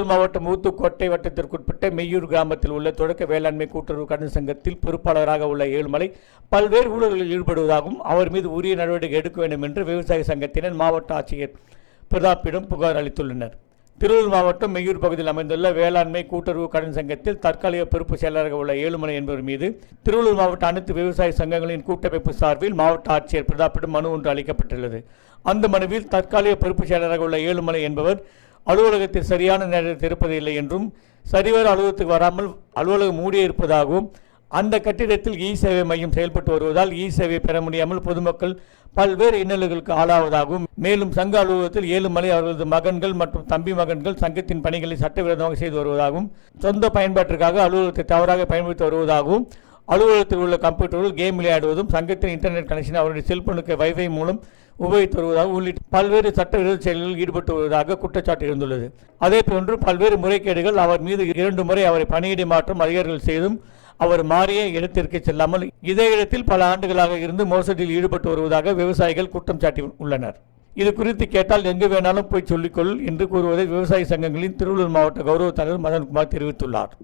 திருவள்ளூர் மாவட்டம் ஊத்துக்கோட்டை வட்டத்திற்குட்பட்ட மெய்யூர் கிராமத்தில் உள்ள தொடக்க வேளாண்மை கூட்டுறவு கடன் சங்கத்தில் பொறுப்பாளராக உள்ள ஏழுமலை பல்வேறு ஊழல்களில் ஈடுபடுவதாகவும் அவர் மீது உரிய நடவடிக்கை எடுக்க வேண்டும் என்று விவசாய சங்கத்தினர் மாவட்ட ஆட்சியர் பிரதாப்பிடம் புகார் அளித்துள்ளனர். திருவள்ளூர் மாவட்டம் மெய்யூர் பகுதியில் அமைந்துள்ள வேளாண்மை கூட்டுறவு கடன் சங்கத்தில் தற்காலிக பொறுப்பு செயலராக உள்ள ஏழுமலை என்பவர் மீது திருவள்ளூர் மாவட்ட அனைத்து விவசாய சங்கங்களின் கூட்டமைப்பு சார்பில் மாவட்ட ஆட்சியர் பிரதாப்பிடம் மனு ஒன்று அளிக்கப்பட்டுள்ளது. அந்த மனுவில் தற்காலிக பொறுப்பு செயலராக உள்ள ஏழுமலை என்பவர் அலுவலகத்தில் சரியான நேரத்தில் இருப்பதில்லை என்றும், சரிவர அலுவலகத்துக்கு வராமல் அலுவலகம் மூடியே இருப்பதாகவும், அந்த கட்டிடத்தில் இ சேவை மையம் செயல்பட்டு வருவதால் இ சேவை பெற முடியாமல் பொதுமக்கள் பல்வேறு இன்னல்களுக்கு ஆளாவதாகவும், மேலும் சங்க அலுவலகத்தில் ஏழுமலை அவர்களது மகன்கள் மற்றும் தம்பி மகன்கள் சங்கத்தின் பணிகளை சட்டவிரோதமாக செய்து வருவதாகவும், சொந்த பயன்பாட்டிற்காக அலுவலகத்தை தவறாக பயன்படுத்தி வருவதாகவும், அலுவலகத்தில் உள்ள கம்ப்யூட்டர்கள் கேம் விளையாடுவதும், சங்கத்தின் இன்டர்நெட் கனெக்ஷன் அவருடைய செல்போனுக்கு வைஃபை மூலம் உபயோகித்து வருவதாக உள்ளிட்ட பல்வேறு சட்டவிரோத செயல்களில் ஈடுபட்டு வருவதாக குற்றச்சாட்டு இருந்துள்ளது. அதேபோன்று பல்வேறு முறைகேடுகள் அவர் மீது 2 முறை அவரை பணியிடை மாற்றம் அதிகாரிகள் செய்தும் அவர் மாறிய இடத்திற்கு செல்லாமல் இதே இடத்தில் பல ஆண்டுகளாக இருந்து மோசடியில் ஈடுபட்டு வருவதாக விவசாயிகள் குற்றம் சாட்டி உள்ளனர். இது குறித்து கேட்டால் எங்கு வேணாலும் போய் சொல்லிக்கொள் என்று கூறுவதை விவசாய சங்கங்களின் திருவள்ளூர் மாவட்ட கௌரவ தலைவர் மதன்குமார் தெரிவித்துள்ளார்.